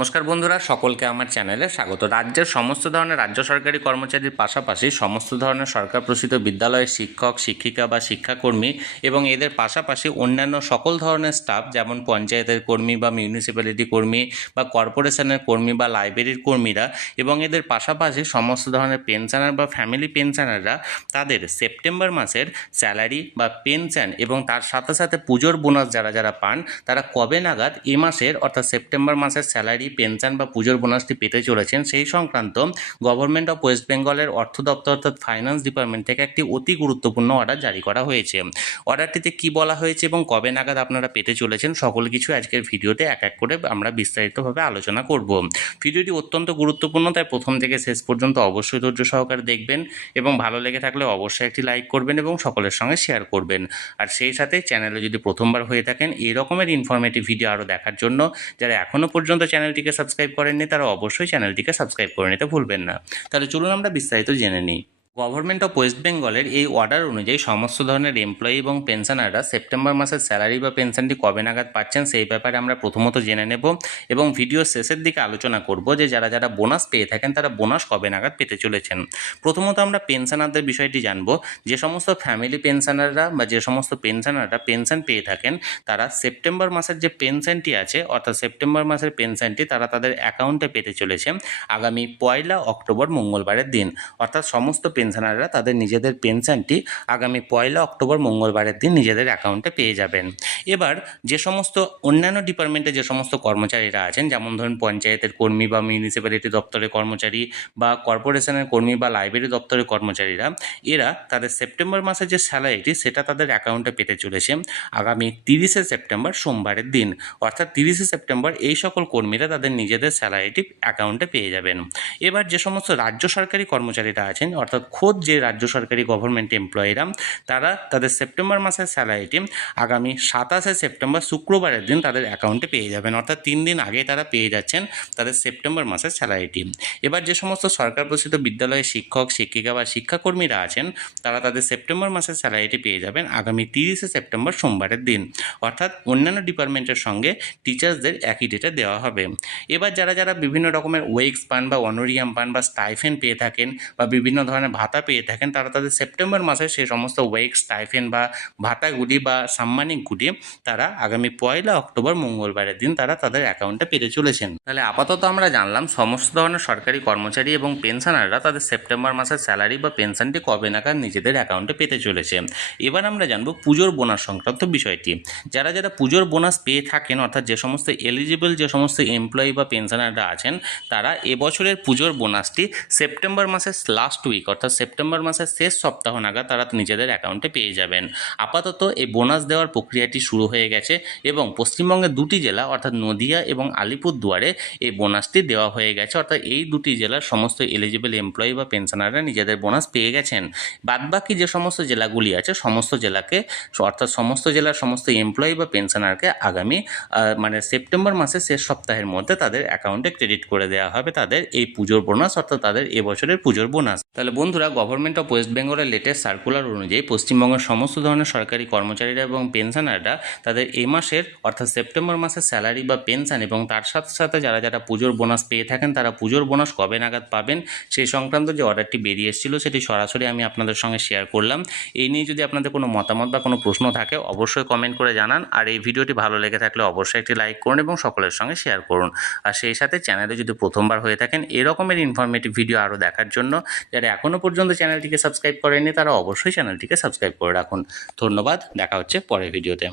নমস্কার বন্ধুরা, সকলকে আমার চ্যানেলে স্বাগত। রাজ্যের সমস্ত ধরনের রাজ্য সরকারি কর্মচারীর পাশাপাশি সমস্ত ধরনের সরকার প্রসিত বিদ্যালয়ের শিক্ষক, শিক্ষিকা বা শিক্ষাকর্মী এবং এদের পাশাপাশি অন্যান্য সকল ধরনের স্টাফ যেমন পঞ্চায়েতের কর্মী বা মিউনিসিপ্যালিটি কর্মী বা কর্পোরেশনের কর্মী বা লাইব্রেরির কর্মীরা এবং এদের পাশাপাশি সমস্ত ধরনের পেনশনার বা ফ্যামিলি পেনশনাররা তাদের সেপ্টেম্বর মাসের স্যালারি বা পেনশন এবং তার সাথে সাথে পুজোর বোনাস যারা যারা পান, তারা কবে নাগাদ এ মাসের অর্থাৎ সেপ্টেম্বর মাসের স্যালারি পেনশন বা পুজোর বোনাসটি পেতে চলেছেন, সেই সংক্রান্ত গভর্নমেন্ট অফ ওয়েস্ট বেঙ্গলের অর্থ দপ্তর অর্থাৎ ফাইন্যান্স ডিপার্টমেন্ট থেকে একটি অতি গুরুত্বপূর্ণ অর্ডার জারি করা হয়েছে। অর্ডারটিতে কি বলা হয়েছে এবং কবে নাগাদ আপনারা পেতে চলেছেন, সকল কিছু আজকের ভিডিওতে এক এক করে আমরা বিস্তারিতভাবে আলোচনা করব। ভিডিওটি অত্যন্ত গুরুত্বপূর্ণ, তাই প্রথম থেকে শেষ পর্যন্ত অবশ্যই ধৈর্য সহকারে দেখবেন এবং ভালো লেগে থাকলে অবশ্যই একটি লাইক করবেন এবং সকলের সঙ্গে শেয়ার করবেন। আর সেই সাথে চ্যানেলে যদি প্রথমবার হয়ে থাকেন এই রকমের ইনফরমেটিভ ভিডিও আরও দেখার জন্য, যারা এখনও পর্যন্ত চ্যানেলটিকে সাবস্ক্রাইব করেননি, তারা অবশ্যই চ্যানেলটিকে সাবস্ক্রাইব করে নিতে ভুলবেন না। তাহলে চলুন আমরা বিস্তারিত জেনে নিই। গভর্নমেন্ট অফ ওয়েস্ট বেঙ্গলের এই অর্ডার অনুযায়ী সমস্ত ধরনের এমপ্লয়ি এবং পেনশনাররা সেপ্টেম্বর মাসের স্যালারি বা পেনশনটি কবে নাগাদ পাচ্ছেন সেই ব্যাপারে আমরা প্রথমত জেনে নেব এবং ভিডিও শেষের দিকে আলোচনা করব যে যারা যারা বোনাস পেয়ে থাকেন তারা বোনাস কবে নাগাদ পেতে চলেছেন। প্রথমত আমরা পেনশনারদের বিষয়টি জানব। যে সমস্ত ফ্যামিলি পেনশনাররা বা যে সমস্ত পেনশনাররা পেনশন পেয়ে থাকেন, তারা সেপ্টেম্বর মাসের যে পেনশনটি আছে, অর্থাৎ সেপ্টেম্বর মাসের পেনশনটি তারা তাদের অ্যাকাউন্টে পেতে চলেছে আগামী পয়লা অক্টোবর মঙ্গলবারের দিন। অর্থাৎ সমস্ত পেনশনাররা তাদের নিজেদের পেনশনটি আগামী পয়লা অক্টোবর মঙ্গলবারের দিন নিজেদের অ্যাকাউন্টে পেয়ে যাবেন। এবার যে সমস্ত অন্যান্য ডিপার্টমেন্টে যে সমস্ত কর্মচারীরা আছেন, যেমন ধরুন পঞ্চায়েতের কর্মী বা মিউনিসিপ্যালিটি দপ্তরের কর্মচারী বা কর্পোরেশনের কর্মী বা লাইব্রেরি দপ্তরের কর্মচারীরা, এরা তাদের সেপ্টেম্বর মাসের যে স্যালারিটি সেটা তাদের অ্যাকাউন্টে পেতে চলেছে আগামী তিরিশে সেপ্টেম্বর সোমবারের দিন। অর্থাৎ তিরিশে সেপ্টেম্বর এই সকল কর্মীরা তাদের নিজেদের স্যালারিটি অ্যাকাউন্টে পেয়ে যাবেন। এবার যে সমস্ত রাজ্য সরকারি কর্মচারীরা আছেন, অর্থাৎ খোদ যে রাজ্য সরকারি গভর্নমেন্ট এমপ্লয়িরা তারা তাদের সেপ্টেম্বর মাসের স্যালারিটি আগামী সাতাশে সেপ্টেম্বর শুক্রবারের দিন তাদের অ্যাকাউন্টে পেয়ে যাবেন। অর্থাৎ তিন দিন আগে তারা পেয়ে যাচ্ছেন তাদের সেপ্টেম্বর মাসের স্যালারিটি এবার যে সমস্ত সরকার প্রসিত বিদ্যালয়ের শিক্ষক, শিক্ষিকা বা শিক্ষাকর্মীরা আছেন, তারা তাদের সেপ্টেম্বর মাসের স্যালারিটি পেয়ে যাবেন আগামী তিরিশে সেপ্টেম্বর সোমবারের দিন। অর্থাৎ অন্যান্য ডিপার্টমেন্টের সঙ্গে টিচার্সদের একই ডেটে দেওয়া হবে। এবার যারা যারা বিভিন্ন রকমের ওয়েক্স পান বা অনোরিয়াম পান বা স্টাইফেন পেয়ে থাকেন বা বিভিন্ন ধরনের ভাতা পেয়ে থাকেন, তারা তাদের সেপ্টেম্বর মাসে সেই সমস্ত ওয়েক্স স্টাইফেন বা ভাতাগুলি বা সাম্মানিকগুলি তারা আগামী পয়লা অক্টোবর মঙ্গলবারের দিন তারা তাদের অ্যাকাউন্টে পেতে চলেছেন। তাহলে আপাতত আমরা জানলাম, সমস্ত ধরনের সরকারি কর্মচারী এবং পেনশনাররা তাদের সেপ্টেম্বর মাসের স্যালারি বা পেনশনটি কবে নাগাদ নিজেদের অ্যাকাউন্টে পেতে চলেছে। এবার আমরা জানব পুজোর বোনাস সংক্রান্ত বিষয়টি। যারা যারা পুজোর বোনাস পেয়ে থাকেন, অর্থাৎ যে সমস্ত এলিজিবল যে সমস্ত এমপ্লয়ি বা পেনশনাররা আছেন, তারা এবছরের পুজোর বোনাসটি সেপ্টেম্বর মাসের লাস্ট উইক অর্থাৎ সেপ্টেম্বর মাসের শেষ সপ্তাহ নাগাদ তারা নিজেদের অ্যাকাউন্টে পেয়ে যাবেন। আপাতত এই বোনাস দেওয়ার প্রক্রিয়াটি শুরু হয়ে গেছে এবং পশ্চিমবঙ্গের দুটি জেলা, অর্থাৎ নদিয়া এবং আলিপুরদুয়ারে এই বোনাসটি দেওয়া হয়ে গেছে। অর্থাৎ এই দুটি জেলার সমস্ত এলিজিবল এমপ্লয়ি বা পেনশনাররা নিজেদের বোনাস পেয়ে গেছেন। বাদবাকি যে সমস্ত জেলাগুলি আছে, সমস্ত জেলাকে, অর্থাৎ সমস্ত জেলার সমস্ত এমপ্লয়ি বা পেনশনারকে আগামী মানে সেপ্টেম্বর মাসের শেষ সপ্তাহের মধ্যে তাদের অ্যাকাউন্টে ক্রেডিট করে দেওয়া হবে। তাদের এই পুজোর বোনাস, অর্থাৎ তাদের এবছরের পুজোর বোনাস। তাহলে বন্ধুরা গভর্নমেন্ট অফ ওয়েস্ট বেঙ্গলের লেটেস্ট সার্কুলার অনুযায়ী পশ্চিমবঙ্গের সমস্ত ধরনের সরকারি কর্মচারীরা এবং পেনশনাররা তাদের এই মাসের, অর্থাৎ সেপ্টেম্বর মাসের স্যালারি বা পেনশন এবং তার সাথে সাথে যারা যারা পুজোর বোনাস পেয়ে থাকেন, তারা পুজোর বোনাস কবে নাগাদ পাবেন? সেই সংক্রান্ত যে অর্ডারটি বেরিয়ে এসেছিল, সেটি সরাসরি আমি আপনাদের সঙ্গে শেয়ার করলাম। এই নিয়ে যদি আপনাদের কোনো মতামত বা কোনো প্রশ্ন থাকে, অবশ্যই কমেন্ট করে জানান। আর এই ভিডিওটি ভালো লেগে থাকলে অবশ্যই একটি লাইক করুন এবং সকলের সঙ্গে শেয়ার করুন। আর সেই সাথে চ্যানেলে যদি প্রথমবার হয়ে থাকেন, এরকমের ইনফরমেটিভ ভিডিও আরও দেখার জন্য, যারা এখনও পর্যন্ত চ্যানেলটিকে সাবস্ক্রাইব করেননি, তারা অবশ্যই চ্যানেলটিকে সাবস্ক্রাইব করে রাখুন। ধন্যবাদ, দেখা হচ্ছে পরের ভিডিওতে